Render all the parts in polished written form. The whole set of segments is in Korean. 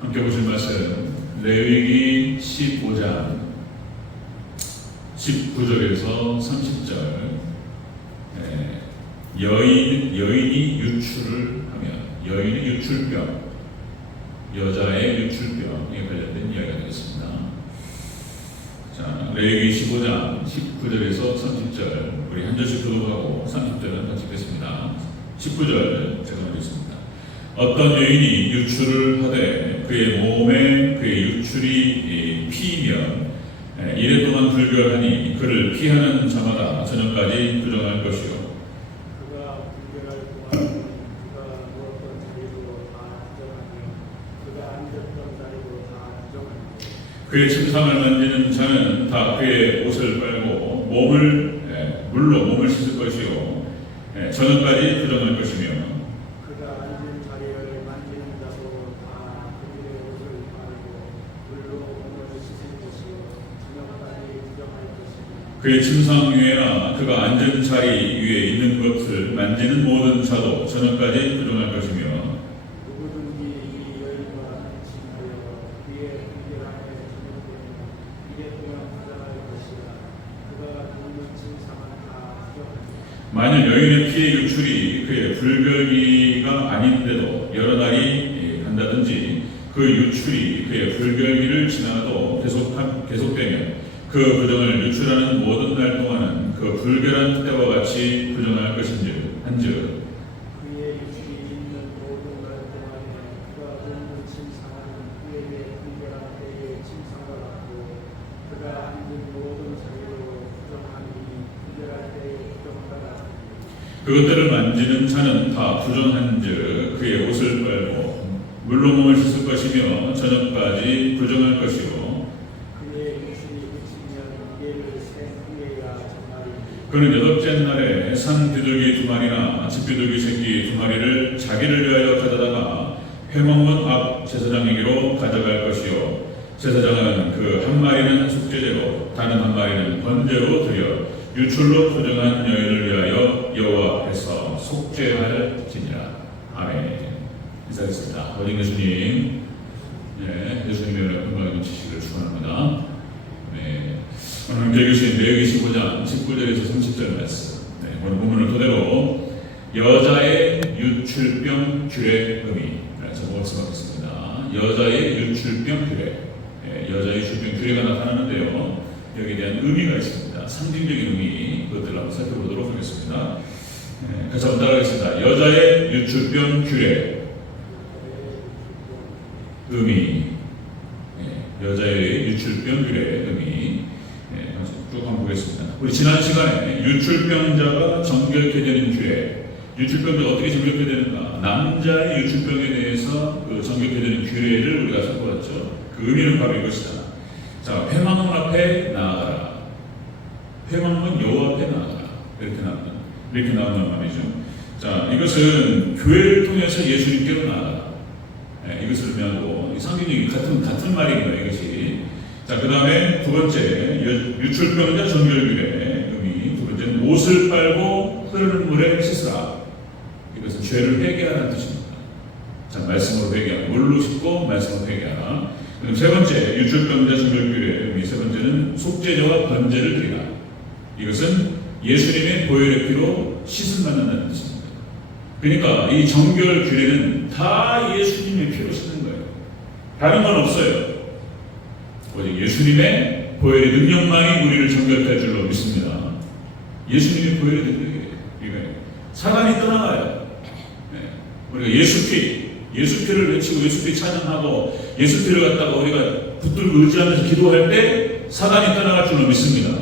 함께 보실 말씀 레위기 15장 19절에서 30절. 여인이 유출을 하면, 여인의 유출병, 여자의 유출병에 관련된 이야기가 되겠습니다. 자, 레위기 15장 19절에서 30절 우리 한 절씩 교독하고 30절은 같이 읽겠습니다. 19절 제가 읽겠습니다. 어떤 여인이 유출을 하되 그의 몸에 그의 유출이 피이면 이래 동안 불결하니 그를 피하는 자마다 저녁까지 부정할 것이요. 그가 불결할 동안 그가 누웠던 자리로 다 부정하며 그가 앉았던 자리로 다 부정하며 그의 침상을 만지는 자는 다 그의 옷을 빨고 물로 몸을 씻을 것이요 저녁까지 부정할 것이며 그가 앉은 자리를 만지는 자도 다 그의 옷을 빨고 물로 몸을 씻을 것이요 저녁까지 부정할 것이며 그의 침상 위에나 그가 앉은 자리 위에 있는 것을 만지는 모든 자도 저녁까지 부정할 것이며 누구든지 이 여인과 같이 하여 그의 불결함에 저녁되면 이래 동안 부정할 것이라 그가 누는 침상은 다 부정하며 만일 여인의 피의 유출이 그의 불결기가 아닌데도 여러 날이 간다든지 그 유출이 그의 불결기를 지나도 계속되면 그 부정을 유출하는 모든 날 동안은 그 불결한 때와 같이 부정할 것인즉 한즉 그의 유출이 있는 모든 날 동안에 그가 누는 침상은 그에게 불결한 때의 침상과 같고 그가 앉은 모든 자리로 부정하니 불결할 때의 부정과 같으니 그것들을 만지는 자는 다 부정한즉 그의 옷을 빨고 물로 몸을 씻을 것이며 저녁까지 부정할 것이요 그의 유출이 그치면 이해를 새 후에야 정말이니 그는 여덟째 날에 산 비둘기 2마리나 집비둘기 새끼 2마리를 자기를 위하여 가져다가 회막문 앞 제사장에게로 가져갈 것이요 제사장은 그 한 마리는 속죄제로 다른 한 마리는 번제로 드려 유출로 부정한 여인을 위하여 여호와 앞에서 속죄할지니라. 아멘. 인사드리겠습니다. 어린 예수님, 예수님의 은혜 건강한 지식을 축원합니다. 네, 오늘 함께 읽으신 레위기 15장 19절에서 30절 말씀. 오늘 본문을 토대로 여자의 유출병 규례 의미 제목을 써봤습니다. 여자의 유출병 규례. 여자의 유출병 규례가 나타나는데요. 여기에 대한 의미가 있습니다. 상징적인 의미, 그것들을 한번 살펴보도록 하겠습니다. 같이 한번 따라하겠습니다. 여자의 유출병 규례 의미. 여자의 유출병 규례 의미. 쭉 한번 보겠습니다. 우리 지난 시간에 유출병자가 정결케 되는 규례, 유출병자가 어떻게 정결케 되는가, 남자의 유출병에 대해서 그 정결케 되는 규례를 우리가 살펴봤죠. 그 의미는 바로 이것이다. 자, 회막문 앞에 나아가라. 회막문 여호와 앞에 나아가라. 이렇게 나온단 말이죠. 자, 이것은 교회를 통해서 예수님께로 나아가라. 이것을 의미하고 상징적인 같은 말입니다. 이것이. 자, 그 다음에 두 번째 유출병자 정결규례 의미. 두 번째는 옷을 빨고 흐르는 물에 씻으라. 이것은 죄를 회개하라는 뜻입니다. 자, 말씀으로 회개하라. 물로 씻고 말씀으로 회개하라. 그럼 세 번째 유출병자 정결규례 의미. 세 번째는 속죄제와 번제를 드리라. 이것은 예수님의 보혈의 피로 씻음 받는다는 뜻입니다. 그러니까 이 정결 규례는 다 예수님의 피로 씻는 거예요. 다른 건 없어요. 오직 예수님의 보혈의 능력만이 우리를 정결케 할 줄로 믿습니다. 예수님의 보혈의 능력이에요. 사단이 떠나가요. 우리가 예수피를 외치고 예수피 찬양하고 예수피를 갖다가 우리가 붙들고 의지하면서 기도할 때 사단이 떠나갈 줄로 믿습니다.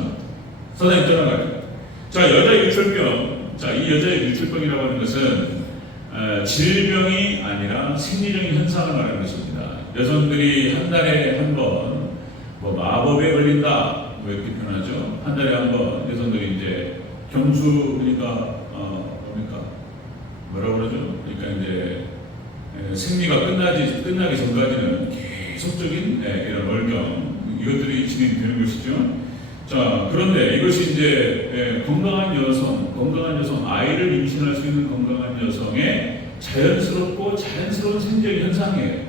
사단이 떠나갈. 자, 여자 유출병. 자, 이 여자의 유출병이라고 하는 것은 질병이 아니라 생리적인 현상을 말하는 것입니다. 여성들이 한 달에 한 번 마법에 걸린다 이렇게 표현하죠. 한 달에 한 번 여성들이 이제 경수 그러니까 뭐라고 그러죠? 그러니까 이제 생리가 끝나기 전까지는 계속적인 이런 월경 이것들이 진행되는 것이죠. 자, 그런데 이것이 이제 건강한 여성, 아이를 임신할 수 있는 건강한 여성의 자연스러운 생理현상이에요.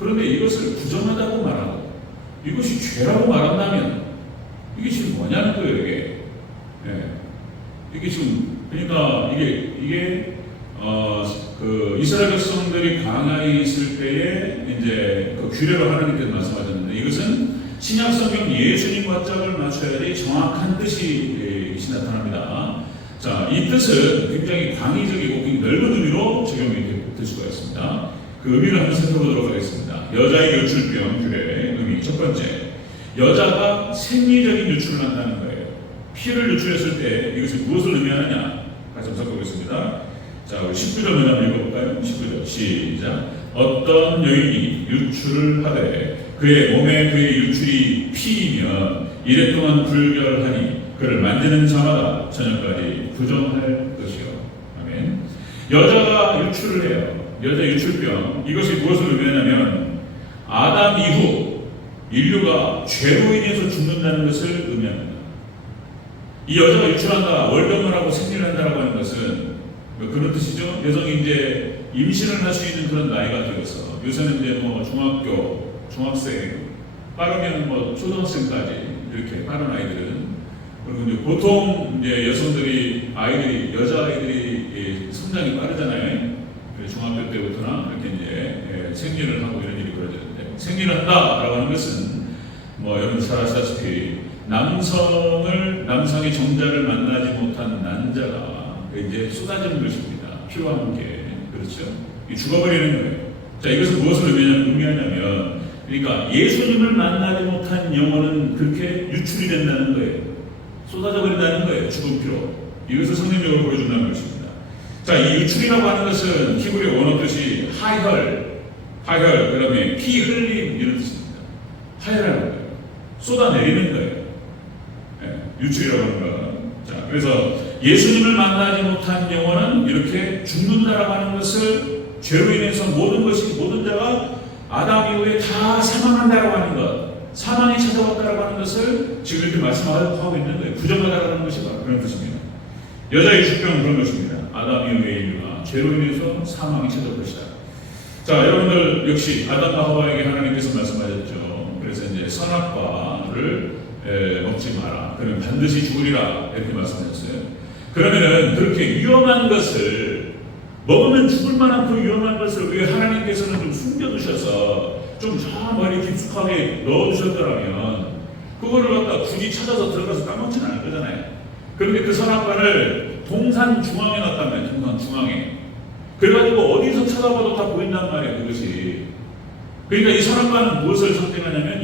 그런데 이것을 부정하다고 말하고 이것이 죄라고 말한다면 이게 지금 뭐냐는 거예요, 이게. 예. 이게 지금 그러니까 이게 그 이스라엘 백성들이 광야에 있을 때에 이제 그 규례로 하나님께서 말씀하셨는데 이것은 신약 성경 예수님과 짝을 맞춰야지 정확한 뜻이 나타납니다. 자, 이 뜻은 굉장히 광의적이고 굉장히 넓은 의미로 적용이 될 수가 있습니다. 그 의미를 한번 살펴보도록 하겠습니다. 여자의 유출병 규례의 의미 첫 번째, 여자가 생리적인 유출을 한다는 거예요. 피를 유출했을 때 이것이 무엇을 의미하느냐? 같이 한번 살펴보겠습니다. 자, 우리 19절 먼저 읽어볼까요? 19절 시작. 어떤 여인이 유출을 하되 그의 몸에 그의 유출이 피이면 이래 동안 불결하니 그를 만지는 자마다 저녁까지 부정할 것이요. 아멘. 여자가 유출을 해요. 여자 유출병. 이것이 무엇을 의미하냐면 아담 이후 인류가 죄로 인해서 죽는다는 것을 의미합니다. 이 여자가 유출한다, 월병을 하고 생리를 한다라고 하는 것은 그런 뜻이죠. 여성이 이제 임신을 할 수 있는 그런 나이가 되어서 요새는 이제 뭐 중학교, 중학생, 빠르면 뭐 초등학생까지 이렇게 빠른 아이들은 그리고 이제 보통 이제 여성들이 여자 아이들이 성장이 빠르잖아요. 중학교 때부터나 이렇게 이제 생리를 하고 이런 일이 벌어지는데 생리를 한다라고 하는 것은 뭐 여러분 잘 아시다시피 남성의 정자를 만나지 못한 난자가 이제 쏟아지는 것입니다. 피와 함께. 그렇죠? 죽어버리는 거예요. 자, 이것은 무엇을 의미하냐면 그러니까 예수님을 만나지 못한 영혼은 그렇게 유출이 된다는 거예요. 쏟아져 버린다는 거예요. 죽은 피로. 이것을 성경적으로 보여준다는 것입니다. 자, 이 유출이라고 하는 것은 히브리 원어 뜻이 하혈, 그다음에 피 흘림 이런 뜻입니다. 하혈하는 거예요. 쏟아내리는 거예요. 유출이라고 하는 거. 자, 그래서 예수님을 만나지 못한 영혼은 이렇게 죽는다라고 하는 것을 죄로 인해서 모든 자가 아담 이후에 다 사망한다라고 하는 것, 사망이 찾아왔다라고 하는 것을 지금 이렇게 말씀하고 있는 거예요. 부정하다라는 것이 바로 그런 뜻입니다. 여자의 죽병은 그런 것입니다. 아담 이후의 인류가 죄로 인해서 사망이 찾아올 것이다. 자, 여러분들 역시 아담과 하와에게 하나님께서 말씀하셨죠. 그래서 이제 선악과를 먹지 마라. 그러면 반드시 죽으리라. 이렇게 말씀하셨어요. 그러면은 그렇게 위험한 것을 먹으면 죽을 만한 그 위험한 것을 왜 하나님께서는 좀 숨겨두셔서 좀 저 머리 깊숙하게 넣어두셨더라면 그거를 갖다 굳이 찾아서 들어가서 까먹지는 않을 거잖아요. 그런데 그 선악과를 동산 중앙에 놨다면 동산 중앙에 그래가지고 어디서 찾아봐도 다 보인단 말이에요. 그것이. 그러니까 이 선악과는 무엇을 상징하냐면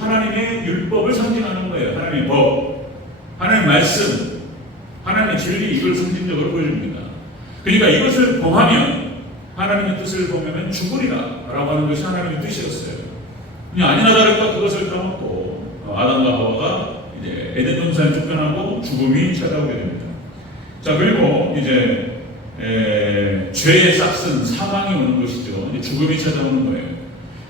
하나님의 율법을 상징하는 거예요. 하나님의 법, 하나님의 말씀, 하나님의 진리 이걸 상징적으로 보여줍니다. 그러니까 이것을 범하면 하나님의 뜻을 범하면 죽으리라 라고 하는 것이 하나님의 뜻이었어요. 그냥 아니나 다를까 그것을 까먹고 아담과 하와가 이제 에덴 동산에 쫓겨나고 죽음이 찾아오게 됩니다. 자, 그리고 이제 죄의 싹슨 사망이 오는 것이죠. 이제 죽음이 찾아오는 거예요.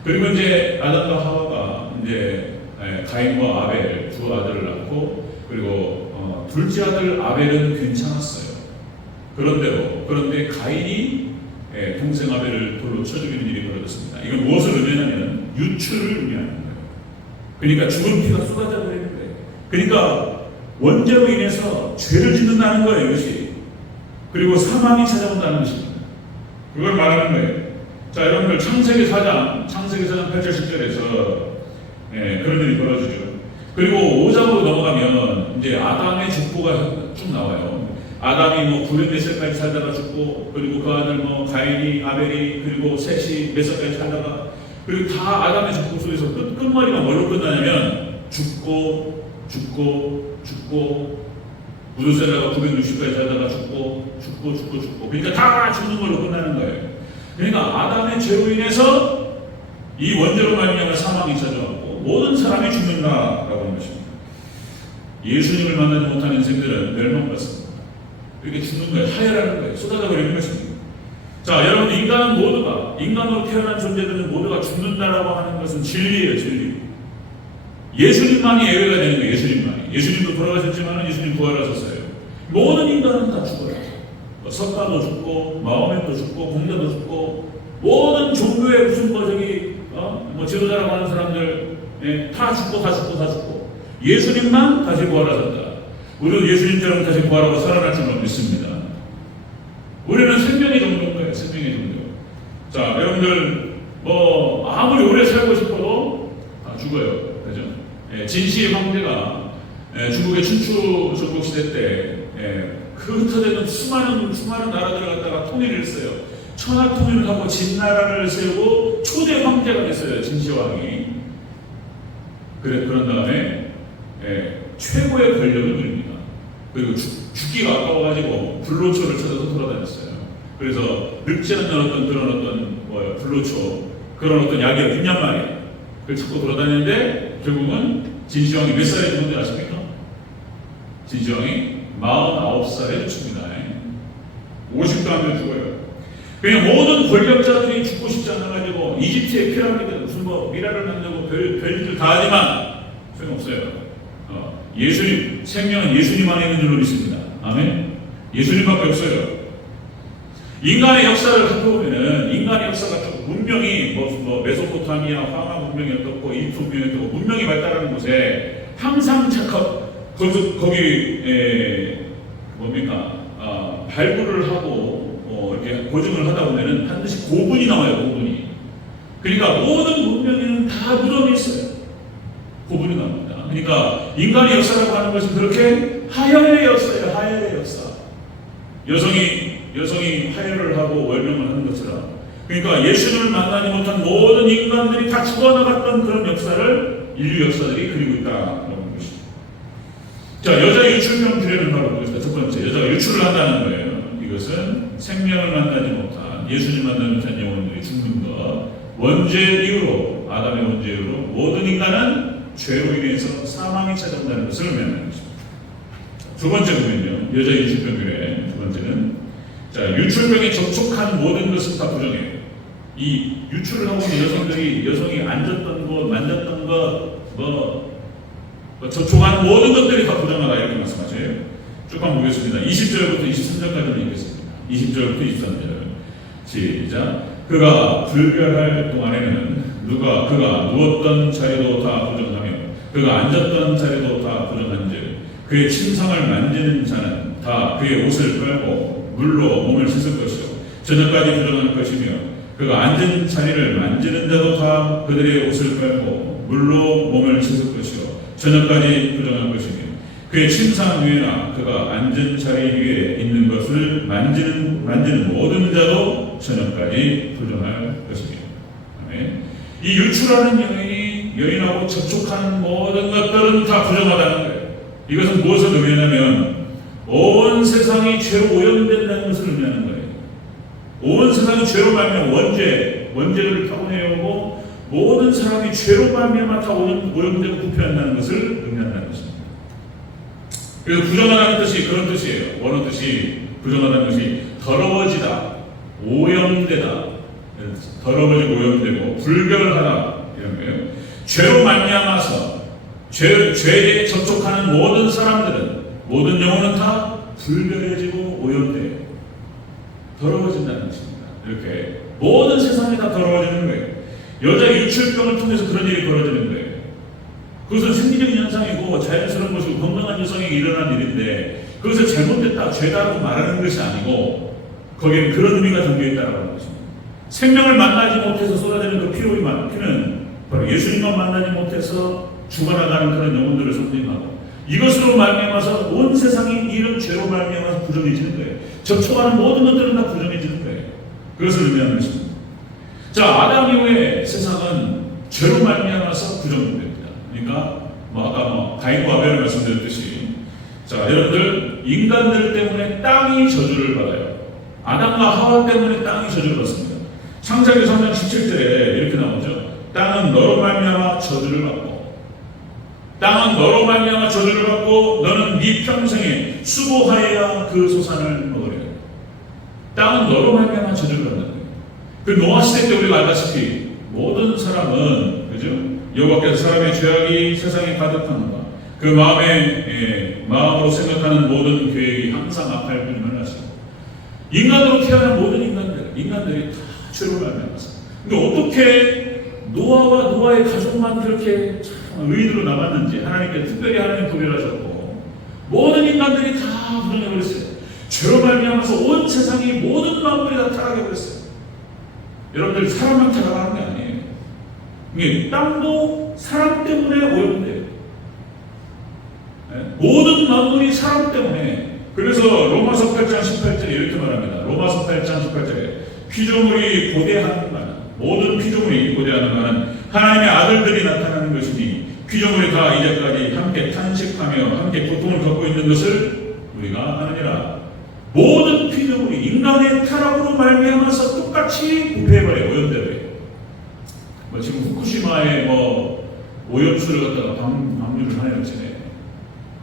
그리고 이제 아담과 하와가 이제 가인과 아벨 두 아들을 낳고 그리고 둘째 아들 아벨은 괜찮았어요. 그런데 가인이 동생 아벨을 돌로 쳐 죽이는 일이 벌어졌습니다. 이건 무엇을 의미하냐면 유출을 의미하는 거예요. 그러니까 죽은 피가 쏟아져 버리는 거예요. 그러니까 원죄로 인해서 죄를 짓는다는 거예요, 이것이. 그리고 사망이 찾아온다는 것입니다. 그걸 말하는 거예요. 자, 여러분들 창세기 4장 8절 10절에서 그런 일이 벌어지죠. 그리고 5장으로 넘어가면 이제 아담의 족보가 쭉 나와요. 아담이 뭐 900몇 살까지 살다가 죽고, 그리고 그 아들 뭐 가인이, 아벨이, 그리고 셋이 몇 살까지 살다가, 그리고 다 아담의 족보 속에서 끝머리가 뭘로 끝나냐면 죽고 무드셀라가 960까지 살다가 죽고 그러니까 다 죽는 걸로 끝나는 거예요. 그러니까 아담의 죄로 인해서 이 원죄로 말미암아 사망이 찾아왔고 모든 사람이 죽는다라고 하는 것입니다. 예수님을 만나지 못한 인생들은 멸망받습니다. 이렇게 죽는 거예요. 하혈하는 거예요. 쏟아져 버리는 것입니다. 자, 여러분, 인간은 모두가, 인간으로 태어난 존재들은 모두가 죽는다라고 하는 것은 진리예요, 진리. 예수님만이 예외가 되는 거예요, 예수님만이. 예수님도 돌아가셨지만 예수님 부활하셨어요. 모든 인간은 다 죽어요. 석가도 죽고, 마호멧도 죽고, 공자도 죽고, 모든 종교의 무슨 저기 지도자라고 하는 사람들 다 죽고 예수님만 다시 부활하셨다. 우리도 예수님처럼 다시 부활하고 살아날 줄로 믿습니다. 우리는 생명의 종교인 거예요. 생명의 종교. 자, 여러분들 아무리 오래 살고 싶어도 죽어요. 그죠? 진시 황제가 중국의 춘추 전국 시대 때 흩어지는 수많은 나라들을 갖다가 통일을 했어요. 천하 통일을 하고 진나라를 세우고 초대 황제가 됐어요. 진시황이. 그런 다음에 최고의 권력을 누립니다. 그리고 죽기가 아까워가지고 불로초를 찾아서 돌아다녔어요. 그래서 늙지 않는 그런 불로초, 그런 어떤 약이에요. 6년 만에 그걸 찾고 돌아다녔는데 결국은 진시황이 몇 살에 죽는지 아십니까? 진시황이 49살에 죽습니다. 50도 하면 죽어요. 그냥 모든 권력자들이 죽고 싶지 않아가지고 이집트의 피라미드 무슨 미라를 만들고 별짓을 다 하지만 소용없어요. 예수님, 생명은 예수님 안에 있는 줄로 믿습니다. 아멘. 예수님밖에 없어요. 인간의 역사를 살펴보면은 인간의 역사가 문명이 메소포타미아, 황하 문명이 어떻고 이집트 문명이 어떻고 문명이 발달하는 곳에 항상 거기 발굴을 하고 이렇게 고증을 하다 보면은 반드시 고분이 나와요. 고분이. 그러니까 모든 문명에는 다 무덤이 있어요. 고분이 나옵니다. 그러니까 인간의 역사라고 하는 것은 그렇게 하혈의 역사예요. 하혈의 역사. 여성이 하혈을 하고 월명을 하는 것처럼. 그러니까 예수님을 만나지 못한 모든 인간들이 다 죽어나갔던 그런 역사를 인류 역사들이 그리고 있다라는 것입니다. 자, 여자 유출병 규례를 바로 보겠습니다. 첫 번째, 여자가 유출을 한다는 거예요. 이것은 생명을 만나지 못한 예수님 만나지 못한 영혼들이 죽는 것. 원죄 이후로, 아담의 원죄 이후로 모든 인간은 죄로 인해서 사망이 찾아온다는 것을 의미하는 것입니다. 두 번째 보면요, 여자 유출병 규례. 두 번째는 유출병에 접촉한 모든 것은 다 부정해요. 이 유출을 하고 있는 여성이 앉았던 것, 만졌던 것, 접촉한 모든 것들이 다 부정하다 이렇게 말씀하셔요. 쭉 한번 보겠습니다. 20절부터 23절까지 읽겠습니다. 20절부터 23절. 시작. 그가 불별할 동안에는 그가 누웠던 자리도 다 부정하며 그가 앉았던 자리도 다 부정한즉 그의 침상을 만지는 자는 다 그의 옷을 빨고 물로 몸을 씻을 것이요 저녁까지 부정할 것이며 그가 앉은 자리를 만지는 자도 다 그들의 옷을 빨고 물로 몸을 씻을 것이요 저녁까지 부정할 것이며 그의 침상 위에나 그가 앉은 자리 위에 있는 것을 만지는 모든 자도 저녁까지 부정할 것이며. 아멘. 이 유출하는 여인하고 접촉하는 모든 것들은 다 부정하다는 거예요. 이것은 무엇을 의미하냐면 온 세상이 죄로 오염된다는 것을 의미하는 거예요. 온 세상이 죄로 말미암아 원죄를 타고내오고 모든 사람이 죄로 말미암아 다 오염되고 부패한다는 것을 의미한다는 것입니다. 그래서 부정하다는 뜻이 그런 뜻이에요. 원어 뜻이 부정하다는 것이 더러워지다, 오염되다, 더러워지고 오염되고 불결하다 이런 거예요. 죄로 말미암아서 죄에 접촉하는 모든 사람들은 모든 영혼은 다 불결해지고 오염돼요. 더러워진다는 것입니다. 이렇게 모든 세상이 다 더러워지는 거예요. 여자 유출병을 통해서 그런 일이 벌어지는 거예요. 그것은 생리적인 현상이고 자연스러운 것이고 건강한 여성에게 일어난 일인데 그것을 잘못됐다, 죄다라고 말하는 것이 아니고 거기에 그런 의미가 담겨있다고 하는 것입니다. 생명을 만나지 못해서 쏟아지는 그 피는 바로 예수님만 만나지 못해서 죽어나가는 그런 영혼들을 선포하고 이것으로 말미암아서 온 세상이 이런 죄로 말미암아서 부정해지는 거예요. 접촉하는 모든 것들은 다 부정해지는 거예요. 그것을 의미하는 것입니다. 자, 아담 이후에 세상은 죄로 말미암아서 부정됩니다. 그러니까 아까 가인과 아벨을 말씀드렸듯이 자, 여러분들 인간들 때문에 땅이 저주를 받아요. 아담과 하와 때문에 땅이 저주를 받습니다. 창세기 3장 17절에 이렇게 나오죠. 땅은 너로 말미암아 저주를 받고 너는 네 평생에 수고하여야 그 소산을 먹으리라. 땅은 너로 말미암아 저주를 받는 거예요. 그 노아 시대 때 우리가 알다시피 모든 사람은 그죠? 여호와께서 사람의 죄악이 세상에 가득하는가 그 마음으로 생각하는 모든 계획이 항상 악할 뿐임을 아시고 인간으로 태어난 모든 인간들이 다 죄로 말미암았어요. 근데 어떻게 노아와 노아의 가족만 그렇게 참 의인으로 남았는지 하나님께 특별히 하나님 구별하셨고 모든 인간들이 다 부정해버렸어요. 죄로 말미암아서 온 세상이 모든 만물이 다 타락해버렸어요. 여러분들 사람만 타락하는 게 아니에요. 이게 땅도 사람 때문에 오염돼요. 모든 만물이 사람 때문에. 그래서 로마서 8장 18절에 이렇게 말합니다. 로마서 8장 18절에 피조물이 고대하는 바는 모든 피조물이 고대하는 바는 하나님의 아들들이 나타나는 것이니 피조물이 다 이제까지 함께 탄식하며 함께 고통을 겪고 있는 것을 우리가 아느니라. 모든 피조물이 인간의 타락으로 말미암아서 똑같이 부패해버려요. 오염되어요. 지금 후쿠시마에 오염수를 갖다가 방류를 하네요.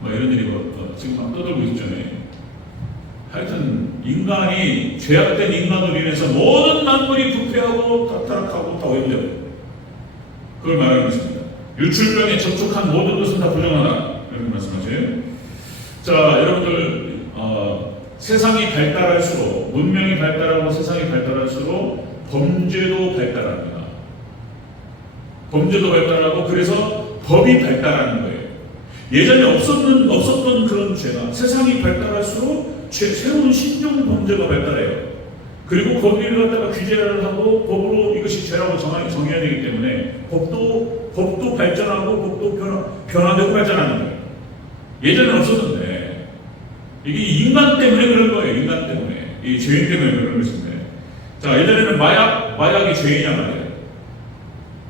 이런 일이 지금 막 떠들고 있잖아요. 하여튼 인간이 죄악된 인간으로 인해서 모든 만물이 부패하고 타락하고 다 오염되어요. 그걸 말하는 것입니다. 유출병에 접촉한 모든 것은 다 부정하다 이렇게 말씀하세요. 자, 여러분들 세상이 발달할수록 문명이 발달하고 세상이 발달할수록 범죄도 발달합니다. 범죄도 발달하고 그래서 법이 발달하는 거예요. 예전에 없었던 그런 죄가 세상이 발달할수록 새로운 신종 범죄가 발달해요. 그리고 거기를 갖다가 규제를 하고 법으로 이것이 죄라고 정해야 되기 때문에 법도 발전하고 법도 변화되고 발전하는 거예요. 예전에 없었는데 이게 인간 때문에 그런 거예요. 인간 때문에 이 죄인 때문에 그런 것인데. 자, 예전에는 마약이 죄이냐 말이에요.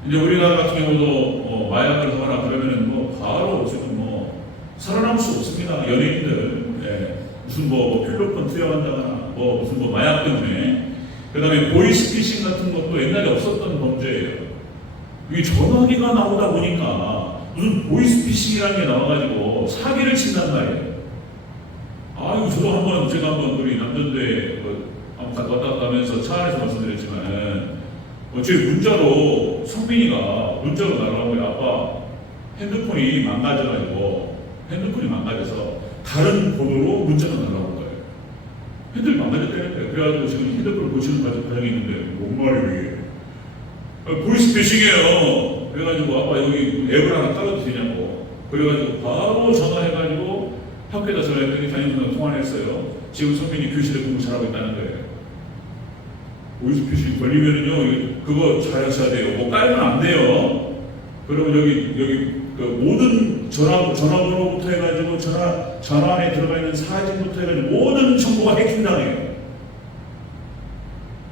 이제 우리나라 같은 경우도 마약을 하거나 그러면은 바로 지금 살아남을 수 없습니다. 연예인들 무슨 필로폰 투여한다거나 무슨 마약 때문에. 그 다음에 보이스피싱 같은 것도 옛날에 없었던 범죄예요. 이게 전화기가 나오다 보니까 무슨 보이스피싱이라는 게 나와가지고 사기를 친단 말이에요. 아이고 저도 제가 한번 우리 남전도에 왔다 갔다 하면서 차 안에서 말씀드렸지만 제 문자로 성민이가 문자로 날아오고 아빠 핸드폰이 망가져서 다른 번호로 문자가 날아온 거예요. 핸드폰이 망가졌다는 거예요. 그래가지고 지금 핸드폰을 고치는 과정이 있는데 뭔 말이에요? 보이스피싱이에요. 그래가지고 아빠 여기 앱을 하나 깔아도 되냐고. 그래가지고 바로 전화해가지고 학교에다 전화했더니 담임선생님과 통화를 했어요. 지금 성민이 교실에 공부 잘하고 있다는 거예요. 보이스피싱 걸리면은요 그거 잘하셔야 돼요. 깔면 안 돼요. 그러면 여기 모든 전화번호부터 해가지고 전화 안에 들어가 있는 사진부터 해가지고 모든 정보가 해킹당해요.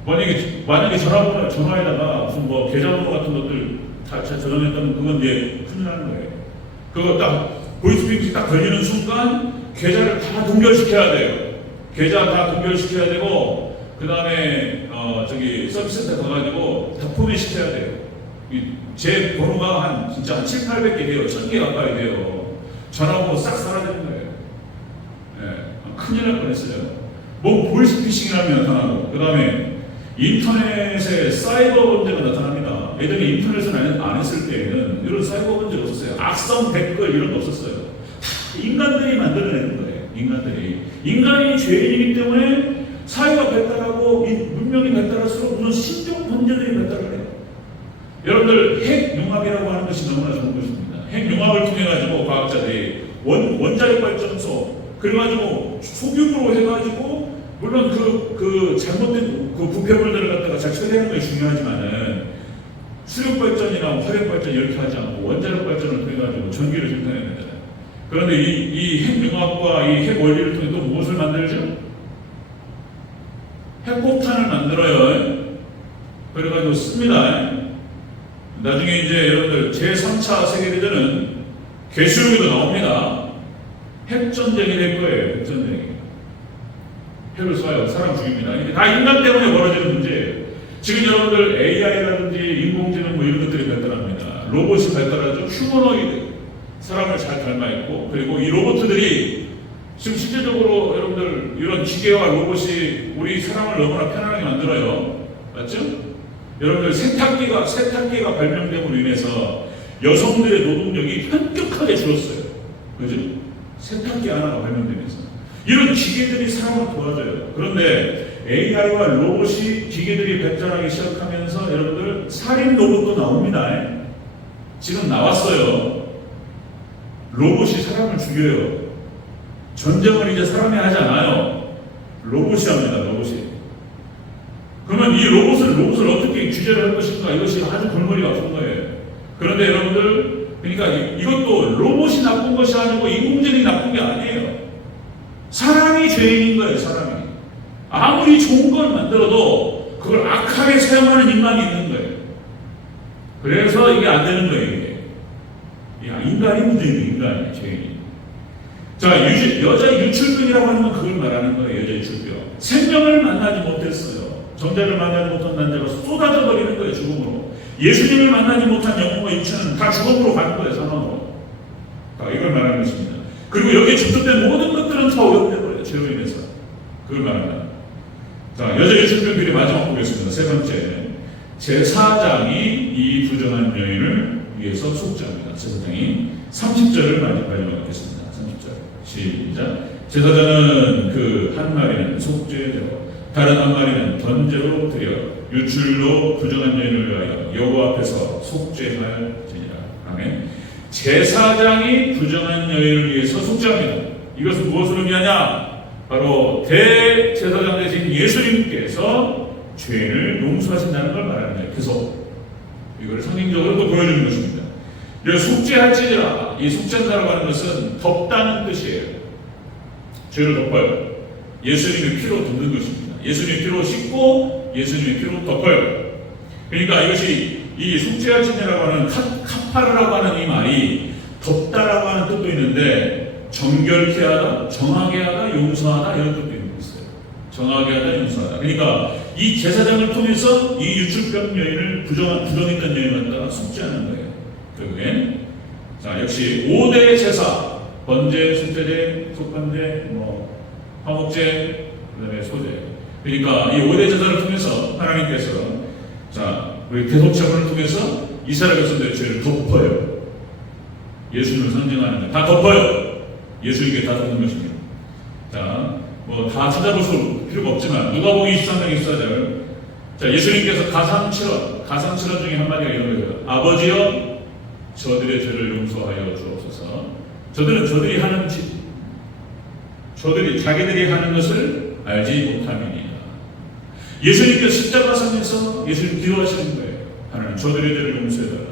만약에 전화에다가 무슨 계좌번호 같은 것들 다 저장했다면 그건 이제 큰일 나는 거예요. 그거 딱 보이스피싱 딱 걸리는 순간 계좌를 다 동결시켜야 돼요. 계좌 다 동결시켜야 되고 그 다음에 서비스센터 가가지고 다 포맷시켜야 돼요. 제 번호가 진짜 한 7, 800개 돼요. 1000개 가까이 돼요. 전화번호 싹 사라지는 거예요. 큰일 날 뻔했어요. 보이스피싱이라면 나타나고 그 다음에 인터넷에 사이버 범죄가 나타납니다. 예전에 인터넷을 안 했을 때에는 이런 사이버 범죄가 없었어요. 악성 댓글 이런 거 없었어요. 인간들이 만들어내는 거예요. 인간이 죄인이기 때문에 사회가 발달하고 문명이 발달할수록 무슨 신종 범죄들이 발달을 해요. 여러분들 핵융합이라고 하는 것이 너무나 좋은 것입니다. 핵융합을 통해 가지고 과학자들이 원자력 발전소 그래가지고 소규모로 해가지고 물론 그 잘못된 그 부패물들을 갖다가 잘 처리하는 것이 중요하지만은 수력 발전이나 화력 발전 이렇게 하지 않고 원자력 발전을 통해 가지고 전기를 생산해야 되잖아요. 그런데 이 핵융합과 이 핵 원리를 통해 또 무엇을 만들죠? 핵폭탄을 만들어요. 그래가지고 씁니다. 나중에 이제 여러분들 제3차 세계대전은 개수용에도 나옵니다. 핵전쟁이 될 거예요. 핵전쟁이. 핵을 쏴요. 사람 죽입니다. 이게 다 인간 때문에 벌어지는 문제예요. 지금 여러분들 AI라든지 인공지능 이런 것들이 발달합니다. 로봇이 발달하죠. 휴머노이드. 사람을 잘 닮아있고 그리고 이 로봇들이 지금 실제적으로 여러분들 이런 기계와 로봇이 우리 사람을 너무나 편안하게 만들어요. 맞죠? 여러분들 세탁기가 발명됨으로 인해서 여성들의 노동력이 현격하게 줄었어요. 그죠? 세탁기 하나가 발명되면서 이런 기계들이 사람을 도와줘요. 그런데 AI와 로봇이 기계들이 발전하기 시작하면서 중에서 여러분들 살인 로봇도 나옵니다. 지금 나왔어요. 로봇이 사람을 죽여요. 전쟁을 이제 사람이 하지 않아요. 로봇이 합니다. 로봇이. 그러면 이 로봇을 어떻게 규제를 할 것인가? 이것이 아주 골머리가 아픈 거예요. 그런데 여러분들, 그러니까 이것도 로봇이 나쁜 것이 아니고 인공지능이 나쁜 게 아니에요. 사람이 죄인인 거예요. 사람이. 아무리 좋은 걸 만들어도 그걸 악하게 사용하는 인간이 있는 거예요. 그래서 이게 안 되는 거예요. 이게. 인간이 문제예요. 인간이 죄인이. 자, 여자 유출병이라고 하는 건 그걸 말하는 거예요. 여자 유출병. 생명을 만나지 못했어요. 정자를 만나지 못한 남자가 쏟아져 버리는 거예요. 죽음으로. 예수님을 만나지 못한 영혼과 육체는 다 죽음으로 가는 거예요. 사망으로. 이걸 말하는 것입니다. 그리고 여기에 접촉된 모든 것들은 다 오염돼 버려요. 죄로 인해서. 그걸 말합니다. 자, 여자 유출병들이 마지막 보겠습니다. 세 번째. 제사장이 이 부정한 여인을 위해서 속죄합니다. 제사장이 30절을 마지막에 읽겠습니다. 30절. 시작. 제사장은 그 한 마리는 속죄제로 다른 한 마리는 번제로 드려 유출로 부정한 여인을 위하여 여호와 앞에서 속죄할지니라. 아멘. 제사장이 부정한 여인을 위해서 속죄합니다. 이것은 무엇을 의미하냐? 바로 대제사장 되신 예수님께서 죄를 용서하신다는 걸 말하는 거예요. 계속 이걸 상징적으로 또 보여주는 것입니다. 속죄할지니라. 이 속죄한다라고 하는 것은 덮다는 뜻이에요. 죄를 덮어요. 예수님의 피로 덮는 것입니다. 예수님의 피로 씻고 예수님의 피로 덮어요. 그러니까 이것이 이 속죄할지니라고 하는 카파르라고 하는 이 말이 덮다라고 하는 뜻도 있는데 정결케 하다, 정하게 하다, 용서하다 이런 뜻도 있어요. 정하게 하다, 용서하다. 그러니까 이 제사장을 통해서 이 유출병 여인을 부정했던 여인을 갖다가 속죄하는 거예요. 결국엔 자, 역시 5대 제사, 번제, 속죄제, 속번제, 화목제, 그다음에 소제. 그러니까 이 5대 제사를 통해서 하나님께서 자, 우리 대속처분을 통해서 이스라엘 백성들의 죄를 덮어요. 예수님을 상징하는 거. 다 덮어요. 예수님께 다 덮는 것입니다. 자, 다 찾아볼 필요가 없지만 누가복음 23장 24절. 자, 예수님께서 가상칠언 중에 한마디가 이런 거예요. 아버지여, 저들의 죄를 용서하여 주옵소서. 저들이 하는 자기들이 하는 것을 알지 못함이니라. 예수님께서 십자가 상에서 예수님 기도하시는 거예요. 하나님, 저들의 죄를 용서해달라.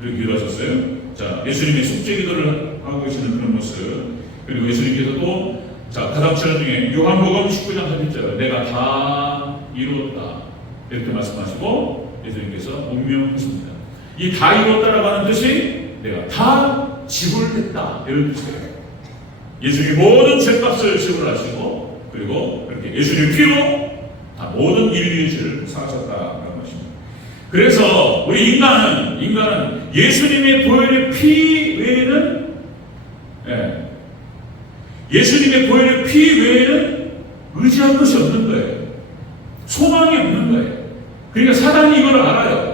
그렇게 기도하셨어요. 자, 예수님이 속죄 기도를 하고 계시는 그런 모습. 그리고 예수님께서도 자, 가상칠언 중에 요한복음 19장 30절 내가 다 이루었다 이렇게 말씀하시고 예수님께서 운명하십니다. 이 다 이루었다라고 하는 뜻이 내가 다 지불했다 이런 뜻이에요. 예수님이 모든 죄값을 지불하시고 그리고 그렇게 예수님의 피로 다 모든 인류의 죄를 사하셨다라는 것입니다. 그래서 우리 인간은 예수님의 보혈의 피 외에는 예수님의 보혈의 피 외에는 의지할 것이 없는 거예요. 소망이 없는 거예요. 그러니까 사단이 이걸 알아요.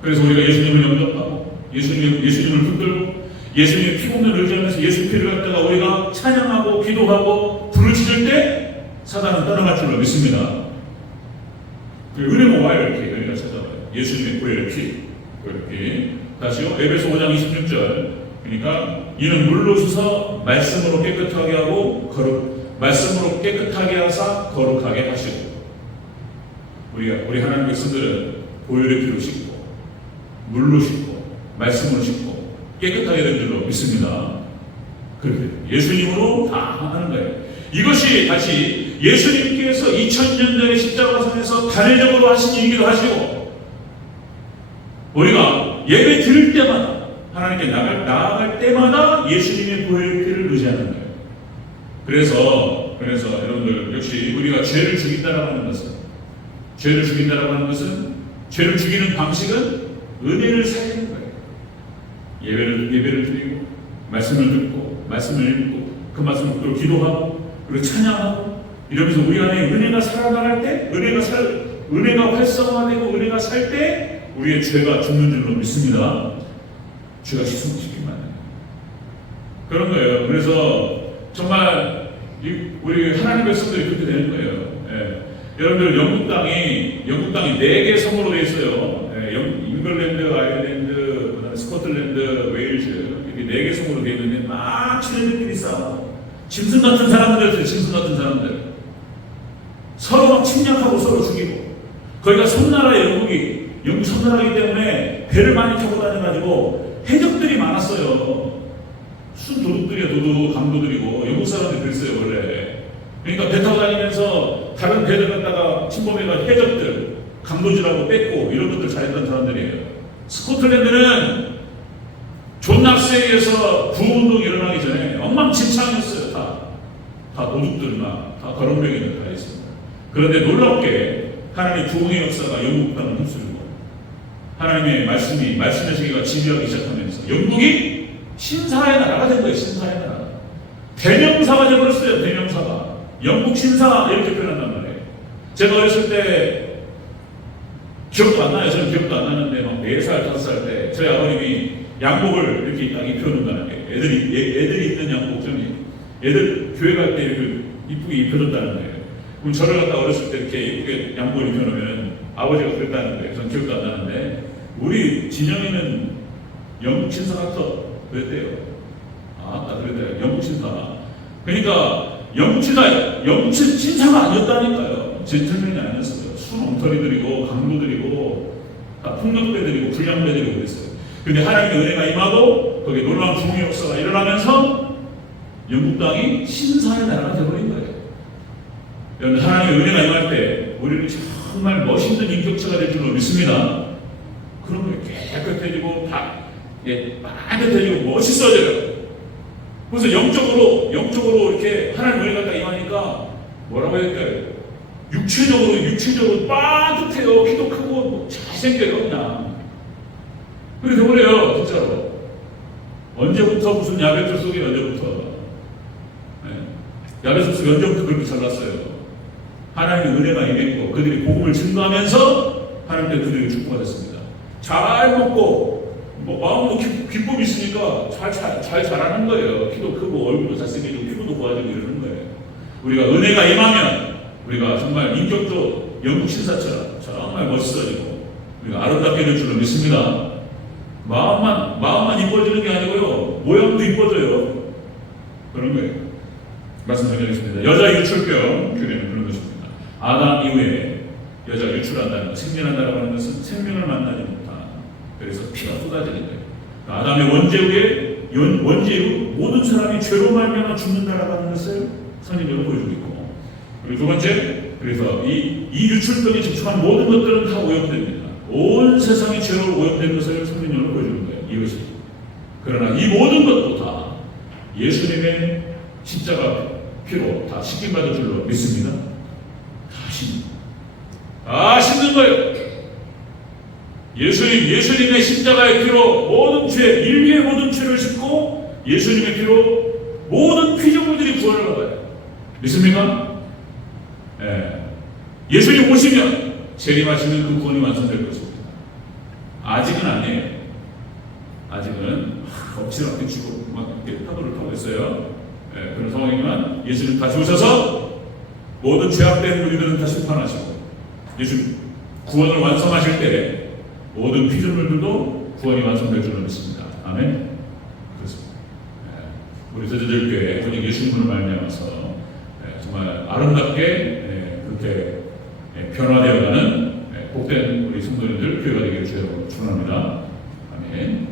그래서 우리가 예수님을 영접하고 예수님을 붙들고 예수님의 피공을 의지하면서 예수 피를 갖다가 우리가 찬양하고 기도하고 불을 지를 때 사단은 떠나갈 줄로 믿습니다. 은혜가 와요. 이렇게 은혜가 찾아와요. 예수님의 보혈의 피. 이렇게 다시요. 에베소 5장 26절. 그러니까 이는 물로 씻어 말씀으로 깨끗하게 하고 말씀으로 깨끗하게 하사 거룩하게 하시고. 우리 하나님 백성들은 보혈의 피로 씻고 물로 씻고 말씀으로 씻고 깨끗하게 된 줄로 믿습니다. 그렇게 예수님으로 다 하는 거예요. 이것이 다시 예수님께서 2000년 전에 십자가상에서 단회적으로 하신 일이기도 하시고 우리가 예배 드릴 때마다 하나님께 나아갈 때마다 예수님의 보혈의 피를 의지하는 거예요. 그래서 여러분들 역시 우리가 죄를 죽인다라고 하는 것은 죄를 죽이는 방식은 은혜를 살리는 거예요. 예배를 드리고 말씀을 듣고 말씀을 읽고 그 말씀을 또 기도하고 그리고 찬양하고 이러면서 우리 안에 은혜가 살아나갈 때 은혜가 활성화되고 은혜가 살 때 우리의 죄가 죽는 줄로 믿습니다. 죄가 씻어지기만 해요. 그런 거예요. 그래서 정말 우리 하나님 백성들이 그렇게 되는 거예요. 여러분들 영국 땅이 4개 섬으로 되어 있어요. 잉글랜드, 아일랜드, 그다음에 스코틀랜드, 웨일즈 이렇게 4개 섬으로 되어 있는데 막 친애들끼리 싸워. 짐승 같은 사람들이었어요. 짐승 같은 사람들. 서로 막 침략하고 서로 죽이고. 거기가 섬나라의 영국 섬나라이기 때문에 배를 많이 타고 다녀가지고 해적들이 많았어요. 순 도둑들이야, 도둑, 강도들이고 영국 사람들이 그랬어요 원래. 그러니까 배 타고 다니면서 다른 배를 갖다가 침범해가지고 해적들, 강도질하고 뺏고 이런 것들 잘했던 사람들이에요. 스코틀랜드는 존 낙스에 의해서 부운동이 일어나기 전에 엉망진창이었어요. 다 도둑들만, 다 거렁뱅이들 다 있습니다. 그런데 놀랍게 하나님의 부흥의 역사가 영국 땅을 휩쓸고 하나님의 말씀의 세계가 지배하기 시작하면서 영국이 신사의 나라가 된 거예요. 신사의 나라. 대명사가 되어버렸어요. 대명사가. 영국 신사 이렇게 표현한단 말이에요. 제가 어렸을 때 기억도 안 나요. 저는 기억도 안 나는데 막 4살, 5살 때 저희 아버님이 양복을 이렇게 딱 입혀준다는 거예요. 애들이 입는 양복 좀 애들 교회 갈 때 이렇게 이쁘게 입혀준다는 거예요. 그럼 저를 갖다 어렸을 때 이렇게 이쁘게 양복을 입혀놓으면 아버지가 그랬다는 거예요. 저는 기억도 안 나는데 우리 진영이는 영국 신사 같아 그랬대요. 딱 그랬대요. 영국 신사. 그러니까 영국 신사가 아니었다니까요. 젠틀맨이 아니었어요. 순엉터리들이고 강도들이고 다 폭력배들이고 불량배들이고 그랬어요. 근데 하나님의 은혜가 임하고 거기에 놀라운 부흥의 역사가 일어나면서 영국 땅이 신사의 나라가 되어버린 거예요. 여러분 하나님의 은혜가 임할 때 우리는 정말 멋있는 인격체가 될 줄로 믿습니다. 그런 거예요. 깨끗해지고 반듯해지고 멋있어져요. 그래서 영적으로 이렇게 하나님의 은혜가 딱 임하니까 뭐라고 해야 될까요? 육체적으로 빠듯해요. 키도 크고 뭐 잘생겨요 그냥. 그렇게 돼버려요 진짜로. 언제부터 무슨 야베트 속이 언제부터? 야베트 속이 언제부터 그렇게 잘났어요? 하나님의 은혜가 임했고 그들이 복음을 증거하면서 하나님께 그들에게 축복가 됐습니다. 잘 먹고 뭐 마음도 기쁨이 있으니까 잘 자라는 거예요. 키도 크고 얼굴도 잘생기고 피부도 좋아지고 이러는 거예요. 우리가 은혜가 임하면 우리가 정말 인격도 영국 신사처럼 정말 멋있어지고 우리가 아름답게 될 줄로 믿습니다. 마음만 이뻐지는 게 아니고요 모양도 이뻐져요. 그런 거예요. 말씀 전해드리겠습니다. 여자 유출병 교례는 그런 것입니다. 아담 이후에 여자가 유출한다는 것, 생년한다라고 하는 것은 생명을 만나지 못한, 그래서 피가 쏟아지는 거예요. 아담의 원죄 후 모든 사람이 죄로 말미암아 죽는다라고 하는 것을 성경적으로 보여주고 있고, 그리고 두 번째, 그래서 이 유출병에 집중한 모든 것들은 다 오염됩니다. 온 세상이 죄로 오염된 것을 성경적으로 보여주는 거예요. 이것이. 그러나 이 모든 것도 다 예수님의 십자가 피로 다 씻김받을 줄로 믿습니다. 다 씻는 거예요. 예수님의 십자가의 피로 모든 죄, 인류의 모든 죄를 씻고 예수님의 피로 모든 피조물들이 구원을 받아요. 믿습니까? 예수님 오시면 재림하시면 그 구원이 완성될 것입니다. 아직은 아니에요. 아직은 억지로 앞뒤치고 막 이렇게 파도를 타고 있어요. 그런 상황이지만 예수님 다시 오셔서 모든 죄악된 우리들은 다 심판하시고 예수님 구원을 완성하실 때 모든 피조물들도 구원이 완성될 줄로 믿습니다. 아멘. 그렇습니다. 우리 대저절교회 오직 예수님을 말미암아서 정말 아름답게 그렇게 변화되어가는 복된 우리 성도님들 교회가 되기를 주여 축원합니다. 아멘.